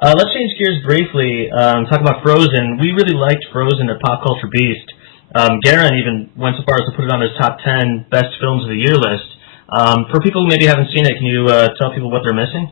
Let's change gears briefly. Talk about Frozen. We really liked Frozen at Pop Culture Beast. Garen even went so far as to put it on his top 10 best films of the year list. For people who maybe haven't seen it, can you tell people what they're missing?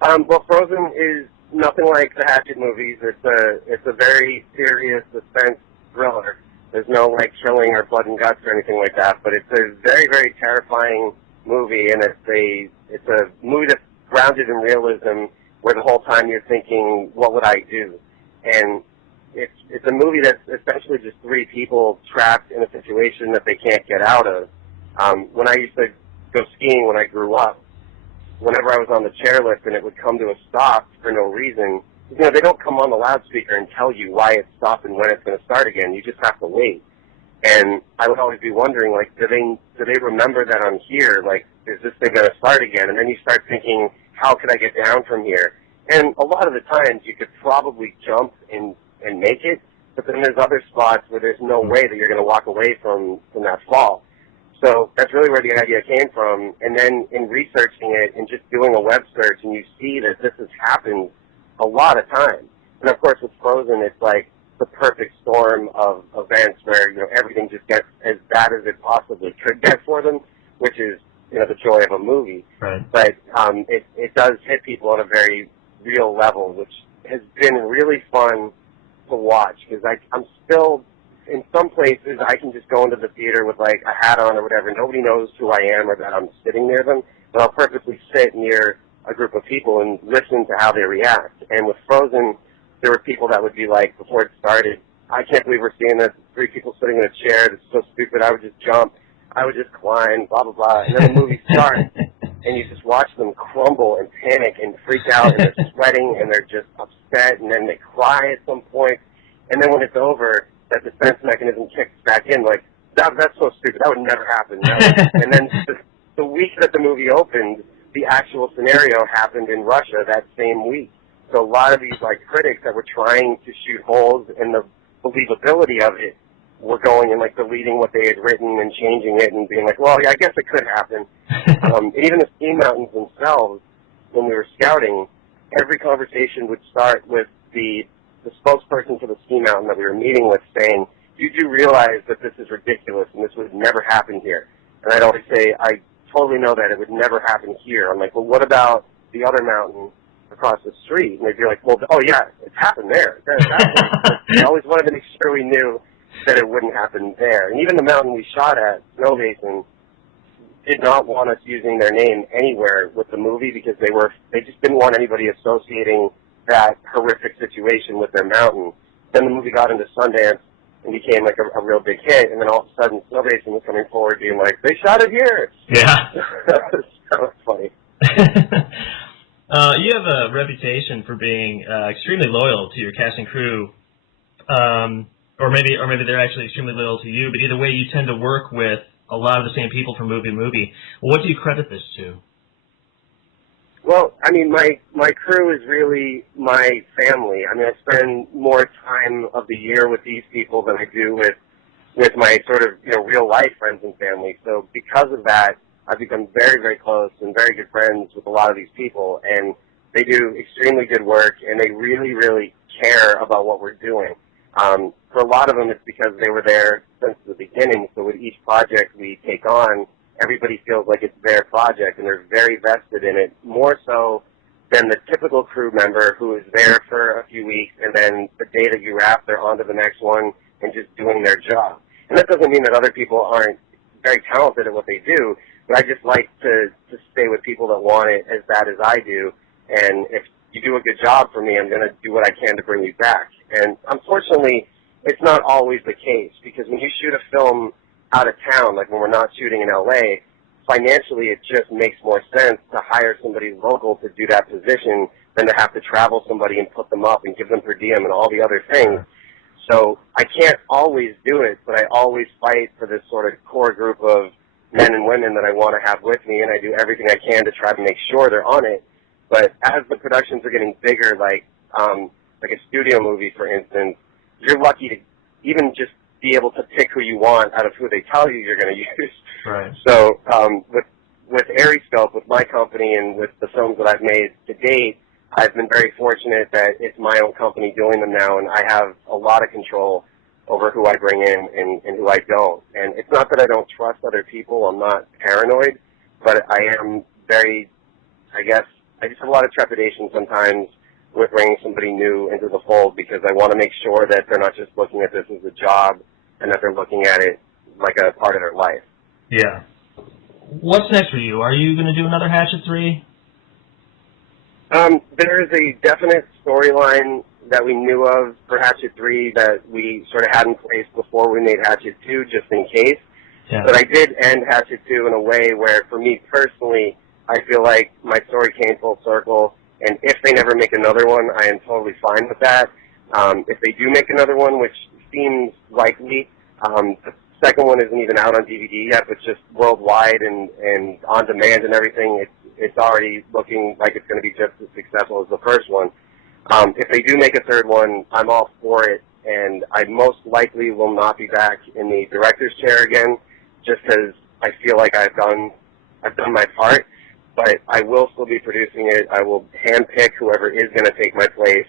Well, Frozen is nothing like the Hatchet movies. It's a very serious suspense thriller. There's no like killing or blood and guts or anything like that. But it's a very, very terrifying movie, and it's a movie that's grounded in realism, where the whole time you're thinking, what would I do? And it's a movie that's essentially just three people trapped in a situation that they can't get out of. When I used to go skiing when I grew up, whenever I was on the chairlift and it would come to a stop for no reason, you know, they don't come on the loudspeaker and tell you why it stopped and when it's going to start again. You just have to wait. And I would always be wondering, like, do they remember that I'm here? Like, is this thing going to start again? And then you start thinking, how could I get down from here? And a lot of the times you could probably jump and make it, but then there's other spots where there's no way that you're going to walk away from that fall. So that's really where the idea came from. And then in researching it and just doing a web search, and you see that this has happened a lot of times. And of course with Frozen, it's like the perfect storm of events where, you know, everything just gets as bad as it possibly could get for them, which is, you know, the joy of a movie. Right. But it does hit people on a very real level, which has been really fun to watch, because I'm still, in some places, I can just go into the theater with, like, a hat on or whatever. Nobody knows who I am or that I'm sitting near them, but I'll purposely sit near a group of people and listen to how they react. And with Frozen, there were people that would be like, before it started, I can't believe we're seeing this, three people sitting in a chair, this is so stupid, I would just jump, I would just climb, blah, blah, blah. And then the movie starts, and you just watch them crumble and panic and freak out, and they're sweating, and they're just upset, and then they cry at some point. And then when it's over, that defense mechanism kicks back in, like, that's so stupid, that would never happen. And then the week that the movie opened, the actual scenario happened in Russia that same week. So a lot of these, like, critics that were trying to shoot holes in the believability of it were going and, like, deleting what they had written and changing it and being like, well, yeah, I guess it could happen. And even the ski mountains themselves, when we were scouting, every conversation would start with the spokesperson for the ski mountain that we were meeting with saying, you do realize that this is ridiculous and this would never happen here. And I'd always say, I totally know that it would never happen here. I'm like, well, what about the other mountain across the street? And they'd be like, well, oh yeah, it's happened there. I always wanted to make sure we knew that it wouldn't happen there. And even the mountain we shot at, Snow Basin, did not want us using their name anywhere with the movie because they just didn't want anybody associating that horrific situation with their mountain. Then the movie got into Sundance and became like a real big hit, and then all of a sudden Snow Basin was coming forward being like, they shot it here! Yeah. That was funny. You have a reputation for being extremely loyal to your cast and crew, or maybe they're actually extremely loyal to you, but either way you tend to work with a lot of the same people from movie to movie. What do you credit this to? Well, I mean, my crew is really my family. I mean, I spend more time of the year with these people than I do with my sort of, you know, real life friends and family. So because of that, I've become very, very close and very good friends with a lot of these people, and they do extremely good work, and they really, really care about what we're doing. For a lot of them, it's because they were there since the beginning, so with each project we take on, everybody feels like it's their project, and they're very vested in it, more so than the typical crew member who is there for a few weeks, and then the day that you wrap, they're on to the next one and just doing their job. And that doesn't mean that other people aren't very talented at what they do, but I just like to stay with people that want it as bad as I do, and if you do a good job for me, I'm going to do what I can to bring you back. And unfortunately, it's not always the case, because when you shoot a film out of town, like when we're not shooting in LA, financially it just makes more sense to hire somebody local to do that position than to have to travel somebody and put them up and give them per diem and all the other things. So I can't always do it, but I always fight for this sort of core group of men and women that I want to have with me, and I do everything I can to try to make sure they're on it. But as the productions are getting bigger, like a studio movie, for instance, you're lucky to even just be able to pick who you want out of who they tell you you're going to use. Right. So with Aeroscope, with my company, and with the films that I've made to date, I've been very fortunate that it's my own company doing them now, and I have a lot of control over who I bring in and who I don't. And it's not that I don't trust other people. I'm not paranoid, but I am very, I guess, I just have a lot of trepidation sometimes with bringing somebody new into the fold, because I want to make sure that they're not just looking at this as a job and that they're looking at it like a part of their life. Yeah. What's next for you? Are you going to do another Hatchet III? There is a definite storyline that we knew of for Hatchet III that we sort of had in place before we made Hatchet II, just in case. Yeah. But I did end Hatchet II in a way where, for me personally, I feel like my story came full circle, and if they never make another one, I am totally fine with that. If they do make another one, which seems likely, the second one isn't even out on DVD yet, but just worldwide and on demand and everything, it's already looking like it's going to be just as successful as the first one. If they do make a third one, I'm all for it, and I most likely will not be back in the director's chair again, just because I feel like I've done my part. But I will still be producing it. I will handpick whoever is going to take my place,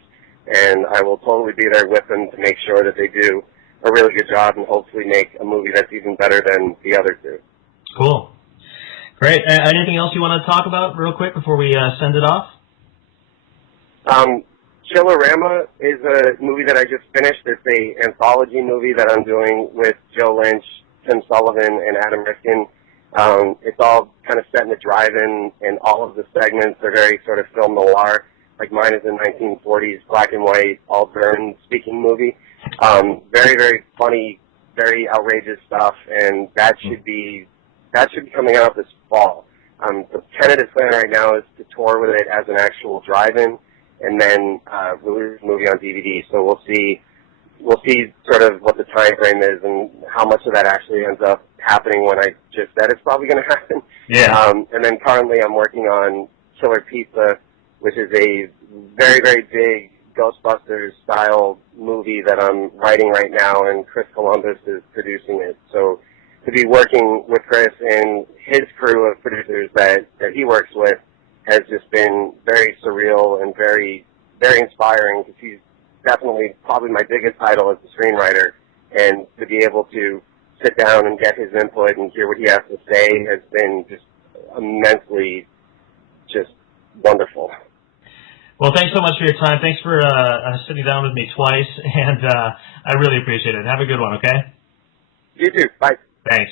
and I will totally be there with them to make sure that they do a really good job and hopefully make a movie that's even better than the other two. Cool. Great. Anything else you want to talk about real quick before we send it off? Chillerama is a movie that I just finished. It's an anthology movie that I'm doing with Joe Lynch, Tim Sullivan, and Adam Rifkin. It's all kind of set in the drive-in, and all of the segments are very sort of film noir. Like mine is a 1940s black and white, all-burn speaking movie. Very, very funny, very outrageous stuff, and that should be coming out this fall. The tentative plan right now is to tour with it as an actual drive-in, and then release the movie on DVD. So we'll see sort of what the time frame is and how much of that actually ends up happening when I just said it's probably going to happen. Yeah. And then currently I'm working on Killer Pizza, which is a very, very big Ghostbusters-style movie that I'm writing right now, and Chris Columbus is producing it. So to be working with Chris and his crew of producers that he works with has just been very surreal and very, very inspiring, because he's definitely probably my biggest idol as a screenwriter, and to be able to sit down and get his input and hear what he has to say has been just immensely just wonderful. Well, thanks so much for your time. Thanks for sitting down with me twice, and I really appreciate it. Have a good one, okay? You too. Bye. Thanks.